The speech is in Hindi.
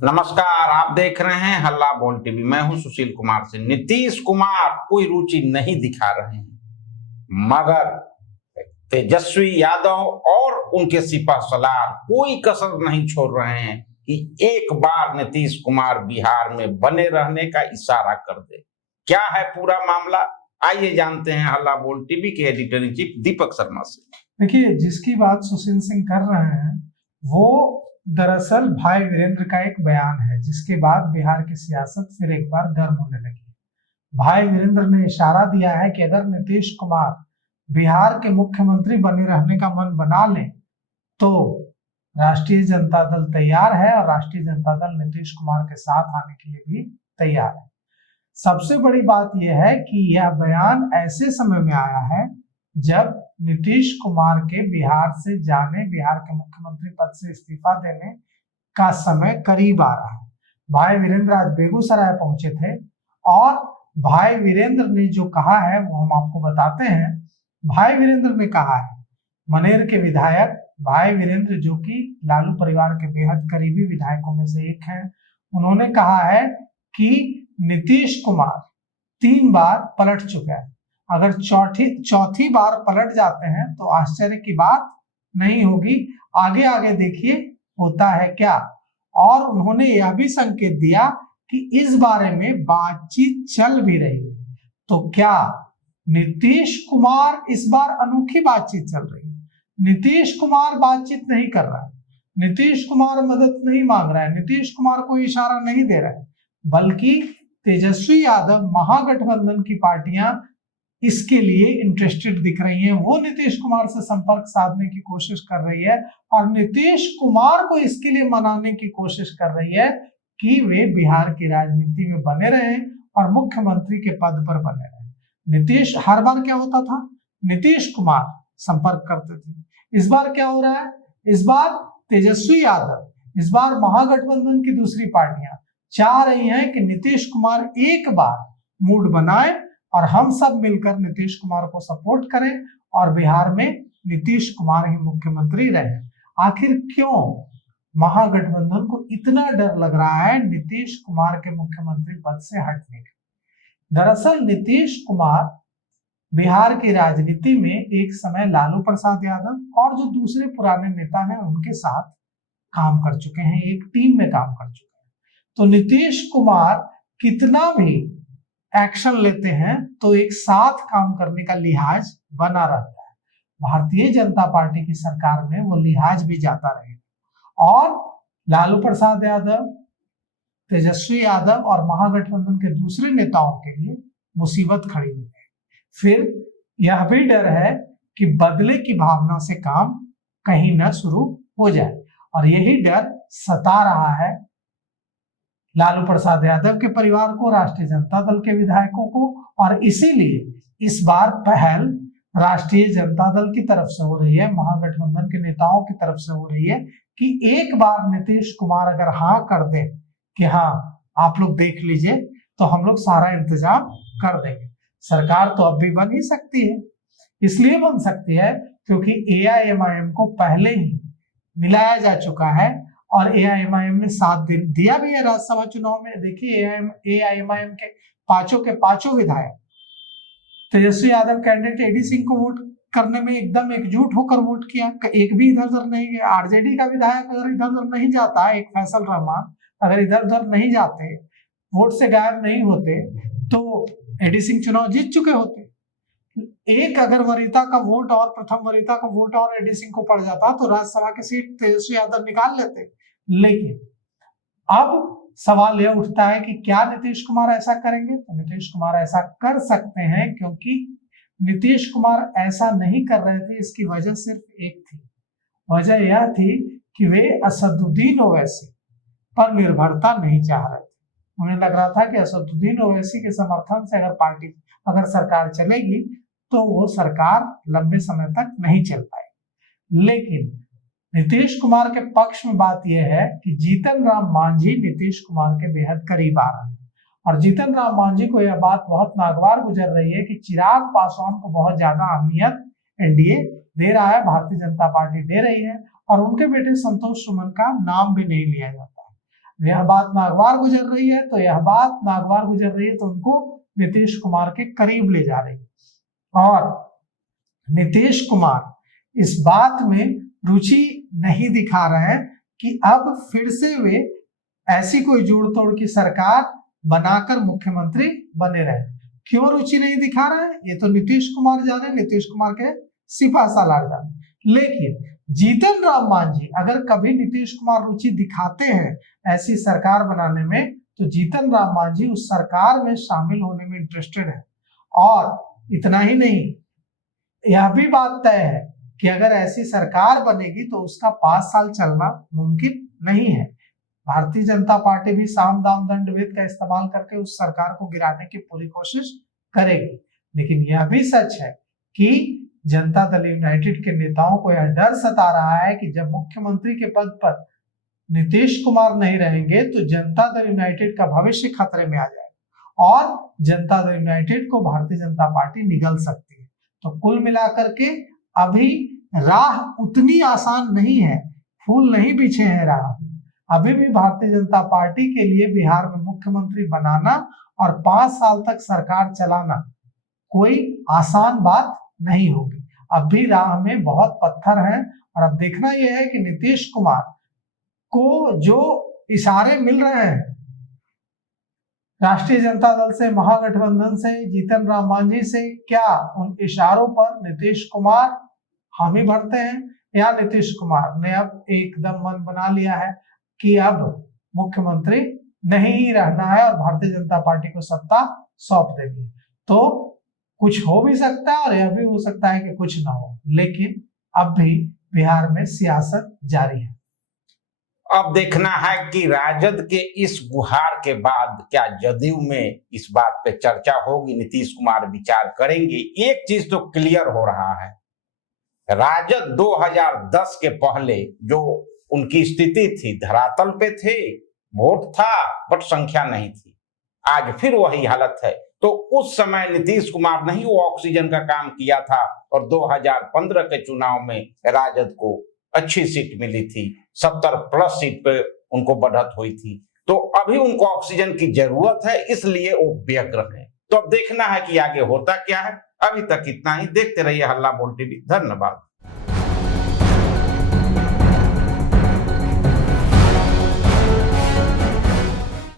नमस्कार, आप देख रहे हैं हल्ला बोल टीवी। मैं हूं सुशील कुमार सिंह। नीतीश कुमार कोई रुचि नहीं दिखा रहे हैं, मगर तेजस्वी यादव और उनके सिपहसालार कोई कसर नहीं छोड़ रहे हैं कि एक बार नीतीश कुमार बिहार में बने रहने का इशारा कर दे। क्या है पूरा मामला, आइए जानते हैं हल्ला बोल टीवी के editor in chief Deepak Sharma से। देखिए, जिसकी बात सुशील सिंह कर रहे हैं वो दरअसल भाई वीरेंद्र का एक बयान है, जिसके बाद बिहार की सियासत फिर एक बार गर्म होने लगी। भाई वीरेंद्र ने इशारा दिया है कि अगर नीतीश कुमार बिहार के मुख्यमंत्री बने रहने का मन बना ले तो राष्ट्रीय जनता दल तैयार है और राष्ट्रीय जनता दल नीतीश कुमार के साथ आने के लिए भी तैयार है। सबसे बड़ी बात यह है कि यह बयान ऐसे समय में आया है जब नीतीश कुमार के बिहार से जाने, बिहार के मुख्यमंत्री पद से इस्तीफा देने का समय करीब आ रहा है। भाई वीरेंद्र आज बेगूसराय पहुंचे थे और भाई वीरेंद्र ने जो कहा है वो हम आपको बताते हैं। भाई वीरेंद्र ने कहा है, मनेर के विधायक भाई वीरेंद्र, जो कि लालू परिवार के बेहद करीबी विधायकों में से एक हैं, उन्होंने कहा है कि नीतीश कुमार 3 बार पलट चुका है। अगर चौथी बार पलट जाते हैं तो आश्चर्य की बात नहीं होगी। आगे आगे देखिए होता है क्या। और उन्होंने यह भी संकेत दिया कि इस बारे में बातचीत चल भी रही है। तो क्या नीतीश कुमार इस बार अनोखी बातचीत चल रही है? नीतीश कुमार बातचीत नहीं कर रहा है, नीतीश कुमार मदद नहीं मांग रहा है, नीतीश कुमार कोई इशारा नहीं दे रहा है, बल्कि तेजस्वी यादव, महागठबंधन की पार्टियां इसके लिए इंटरेस्टेड दिख रही हैं। वो नीतीश कुमार से संपर्क साधने की कोशिश कर रही है और नीतीश कुमार को इसके लिए मनाने की कोशिश कर रही है कि वे बिहार की राजनीति में बने रहें और मुख्यमंत्री के पद पर बने रहें। नीतीश, हर बार क्या होता था, नीतीश कुमार संपर्क करते थे। इस बार क्या हो रहा है? इस बार तेजस्वी यादव, इस बार महागठबंधन की दूसरी पार्टियां चाह रही हैं कि नीतीश कुमार एक बार मूड बनाए और हम सब मिलकर नीतीश कुमार को सपोर्ट करें और बिहार में नीतीश कुमार ही मुख्यमंत्री रहे। आखिर क्यों महागठबंधन को इतना डर लग रहा है नीतीश कुमार के मुख्यमंत्री पद से हटने का? दरअसल नीतीश कुमार बिहार की राजनीति में एक समय लालू प्रसाद यादव और जो दूसरे पुराने नेता हैं उनके साथ काम कर चुके हैं, एक टीम में काम कर चुके हैं। तो नीतीश कुमार कितना भी एक्शन लेते हैं तो एक साथ काम करने का लिहाज बना रहता है। भारतीय जनता पार्टी की सरकार में वो लिहाज भी जाता रहेगा और लालू प्रसाद यादव, तेजस्वी यादव और महागठबंधन के दूसरे नेताओं के लिए मुसीबत खड़ी हुई है। फिर यह भी डर है कि बदले की भावना से काम कहीं न शुरू हो जाए और यही डर सता रहा है लालू प्रसाद यादव के परिवार को, राष्ट्रीय जनता दल के विधायकों को। और इसीलिए इस बार पहल राष्ट्रीय जनता दल की तरफ से हो रही है, महागठबंधन के नेताओं की तरफ से हो रही है कि एक बार नीतीश कुमार अगर हाँ कर दे कि हाँ आप लोग देख लीजिए तो हम लोग सारा इंतजाम कर देंगे। सरकार तो अब भी बन ही सकती है, इसलिए बन सकती है क्योंकि AIMIM को पहले ही मिलाया जा चुका है और AIMIM ने साथ दिया भी है राज्यसभा चुनाव में। देखिए AIMIM के पांचों विधायक तेजस्वी यादव कैंडिडेट AD सिंह को वोट करने में एकदम एकजुट होकर वोट किया, एक भी इधर उधर नहीं गया। RJD का विधायक अगर इधर उधर नहीं जाता, एक फैसल रहमान अगर इधर उधर नहीं जाते, वोट से गायब नहीं होते तो AD सिंह चुनाव जीत चुके होते। एक अगर वरीता का वोट और प्रथम वरीता का वोट और AD सिंह को पड़ जाता तो राज्यसभा की सीट तेजस्वी यादव निकाल लेते। लेकिन अब सवाल यह उठता है कि क्या नीतीश कुमार ऐसा करेंगे? तो नीतीश कुमार ऐसा कर सकते हैं, क्योंकि नीतीश कुमार ऐसा नहीं कर रहे थे। इसकी वजह सिर्फ एक थी, वजह यह थी कि वे असदुद्दीन ओवैसी पर निर्भरता नहीं चाह रहे थे। उन्हें लग रहा था कि असदुद्दीन ओवैसी के समर्थन से अगर सरकार चलेगी तो वो सरकार लंबे समय तक नहीं चल पाएगी। लेकिन नीतीश कुमार के पक्ष में बात यह है कि जीतन राम मांझी नीतीश कुमार के बेहद करीब आ रहे हैं और जीतन राम मांझी को यह बात बहुत नागवार गुजर रही है कि चिराग पासवान को बहुत ज्यादा अहमियत NDA दे रहा है, भारतीय जनता पार्टी दे रही है और उनके बेटे संतोष सुमन का नाम भी नहीं लिया जाता है। यह बात नागवार गुजर रही है, तो यह बात नागवार गुजर रही है तो उनको नीतीश कुमार के करीब ले जा रही है। और नीतीश कुमार इस बात में रुचि नहीं दिखा रहे हैं कि अब फिर से वे ऐसी कोई जोड़ तोड़ की सरकार बनाकर मुख्यमंत्री बने रहे। क्यों रुचि नहीं दिखा रहे हैं, ये तो नीतीश कुमार जाने, नीतीश कुमार के सिपा सालार जाने। लेकिन जीतन राम मांझी अगर कभी नीतीश कुमार रुचि दिखाते हैं ऐसी सरकार बनाने में, तो जीतन राम मांझी उस सरकार में शामिल होने में इंटरेस्टेड है। और इतना ही नहीं, यह भी बात तय है कि अगर ऐसी सरकार बनेगी तो उसका 5 साल चलना मुमकिन नहीं है। भारतीय जनता पार्टी भी साम दाम दंड भेद का इस्तेमाल करके उस सरकार को गिराने की पूरी कोशिश करेगी। लेकिन यह भी सच है कि जनता दल यूनाइटेड के नेताओं को यह डर सता रहा है कि जब मुख्यमंत्री के पद पर नीतीश कुमार नहीं रहेंगे तो जनता दल यूनाइटेड का भविष्य खतरे में आ जाएगा और जनता दल यूनाइटेड को भारतीय जनता पार्टी निगल सकती है। तो कुल मिलाकर के अभी राह उतनी आसान नहीं है, फूल नहीं बिछे हैं राह। अभी भी भारतीय जनता पार्टी के लिए बिहार में मुख्यमंत्री बनाना और 5 साल तक सरकार चलाना कोई आसान बात नहीं होगी। अब भी राह में बहुत पत्थर हैं और अब देखना यह है कि नीतीश कुमार को जो इशारे मिल रहे हैं राष्ट्रीय जनता दल से, महागठबंधन से, जीतन राम मांझी से, क्या उन इशारों पर नीतीश कुमार हामी भरते हैं या नीतीश कुमार ने अब एकदम मन बना लिया है कि अब मुख्यमंत्री नहीं ही रहना है और भारतीय जनता पार्टी को सत्ता सौंप देनी है। तो कुछ हो भी सकता है और यह भी हो सकता है कि कुछ ना हो, लेकिन अब भी बिहार में सियासत जारी है। अब देखना है कि राजद के इस गुहार के बाद क्या जदयू में इस बात पे चर्चा होगी, नीतीश कुमार विचार करेंगे। एक चीज तो क्लियर हो रहा है, राजद 2010 के पहले जो उनकी स्थिति थी, धरातल पे थे, वोट था बट संख्या नहीं थी, आज फिर वही हालत है। तो उस समय नीतीश कुमार ने ही वो ऑक्सीजन का काम किया था और 2015 के चुनाव में राजद को अच्छी सीट मिली थी, 70+ सीट पे उनको बढ़त हुई थी। तो अभी उनको ऑक्सीजन की जरूरत है, इसलिए वो व्यग्र है। तो अब देखना है कि आगे होता क्या है। अभी तक इतना ही, देखते रहिए हल्ला बोल टीवी। धन्यवाद।